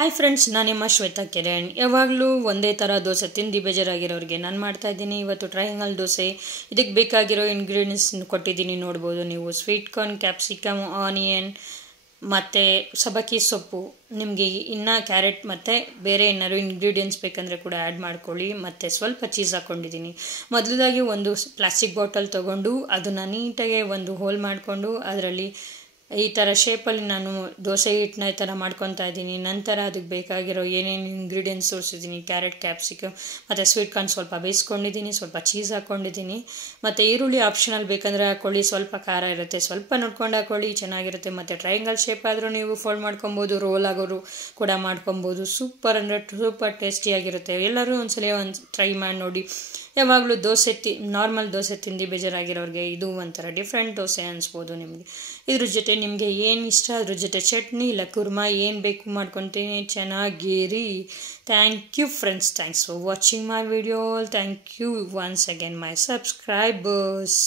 Hi friends, ನಾನು ನಿಮ್ಮ ಶ್ವೇತಾ ಕಿರಣ್. ಯಾವಾಗಲೂ ಒಂದೇ ಥರ ದೋಸೆ ತಿಂದು ಬೇಜಾರಾಗಿರೋರಿಗೆ ನಾನು ಮಾಡ್ತಾಯಿದ್ದೀನಿ ಇವತ್ತು ಟ್ರಯಾಂಗಲ್ ದೋಸೆ. ಇದಕ್ಕೆ ಬೇಕಾಗಿರೋ ಇಂಗ್ರೀಡಿಯೆಂಟ್ಸ್ ಕೊಟ್ಟಿದ್ದೀನಿ, ನೋಡ್ಬೋದು ನೀವು. ಸ್ವೀಟ್ ಕಾರ್ನ್, ಕ್ಯಾಪ್ಸಿಕಮ್, ಆನಿಯನ್ ಮತ್ತು ಸಬ್ಬಕ್ಕಿ ಸೊಪ್ಪು. ನಿಮಗೆ ಇನ್ನೂ ಕ್ಯಾರೆಟ್ ಮತ್ತು ಬೇರೆ ಏನಾದ್ರು ಇಂಗ್ರೀಡಿಯೆಂಟ್ಸ್ ಬೇಕಂದರೆ ಕೂಡ ಆ್ಯಡ್ ಮಾಡ್ಕೊಳ್ಳಿ. ಮತ್ತು ಸ್ವಲ್ಪ ಚೀಸ್ ಹಾಕ್ಕೊಂಡಿದ್ದೀನಿ. ಮೊದಲದಾಗಿ ಒಂದು ಪ್ಲಾಸ್ಟಿಕ್ ಬಾಟಲ್ ತೊಗೊಂಡು ಅದನ್ನು ನೀಟಾಗಿ ಒಂದು ಹೋಲ್ ಮಾಡಿಕೊಂಡು ಅದರಲ್ಲಿ ಈ ಥರ ಶೇಪಲ್ಲಿ ನಾನು ದೋಸೆ ಹಿಟ್ಟನ್ನ ಈ ಥರ ಮಾಡ್ಕೊತಾ ಇದ್ದೀನಿ. ನಂತರ ಅದಕ್ಕೆ ಬೇಕಾಗಿರೋ ಏನೇನು ಇಂಗ್ರೀಡಿಯೆಂಟ್ಸ್ ತೋರಿಸಿದ್ದೀನಿ. ಕ್ಯಾರೆಟ್, ಕ್ಯಾಪ್ಸಿಕಮ್ ಮತ್ತು ಸ್ವೀಟ್ ಕಾರ್ನ್ ಸ್ವಲ್ಪ ಬೇಯಿಸ್ಕೊಂಡಿದ್ದೀನಿ, ಸ್ವಲ್ಪ ಚೀಸ್ ಹಾಕ್ಕೊಂಡಿದ್ದೀನಿ. ಮತ್ತು ಈರುಳ್ಳಿ ಆಪ್ಷನಲ್ ಬೇಕಂದರೆ ಹಾಕ್ಕೊಳ್ಳಿ, ಸ್ವಲ್ಪ ಖಾರ ಇರುತ್ತೆ, ಸ್ವಲ್ಪ ನೋಡ್ಕೊಂಡು ಹಾಕ್ಕೊಳ್ಳಿ, ಚೆನ್ನಾಗಿರುತ್ತೆ. ಮತ್ತು ಟ್ರಯಾಂಗಲ್ ಶೇಪ್ ಆದರೂ ನೀವು ಫೋಲ್ಡ್ ಮಾಡ್ಕೊಬೋದು, ರೋಲ್ ಆಗೋರು ಕೂಡ ಮಾಡ್ಕೊಬೋದು. ಸೂಪರ್ ಅಂದರೆ ಸೂಪರ್ ಟೇಸ್ಟಿಯಾಗಿರುತ್ತೆ. ಎಲ್ಲರೂ ಒಂದ್ಸಲ ಟ್ರೈ ಮಾಡಿ ನೋಡಿ. ಯಾವಾಗಲೂ ನಾರ್ಮಲ್ ದೋಸೆ ತಿಂದು ಬೇಜಾರಾಗಿರೋರಿಗೆ ಇದು ಒಂಥರ ಡಿಫ್ರೆಂಟ್ ದೋಸೆ ಅನಿಸ್ಬೋದು ನಿಮಗೆ. ಇದ್ರ ಜೊತೆ ನಿಮಗೆ ಏನು ಇಷ್ಟ ಅದ್ರ ಜೊತೆ ಚಟ್ನಿ ಇಲ್ಲ ಕುರ್ಮಾ ಏನು ಬೇಕು ಮಾಡ್ಕೊತೀನಿ, ಚೆನ್ನಾಗಿರಿ. Thank you friends, thanks for watching my video. Thank you once again my subscribers.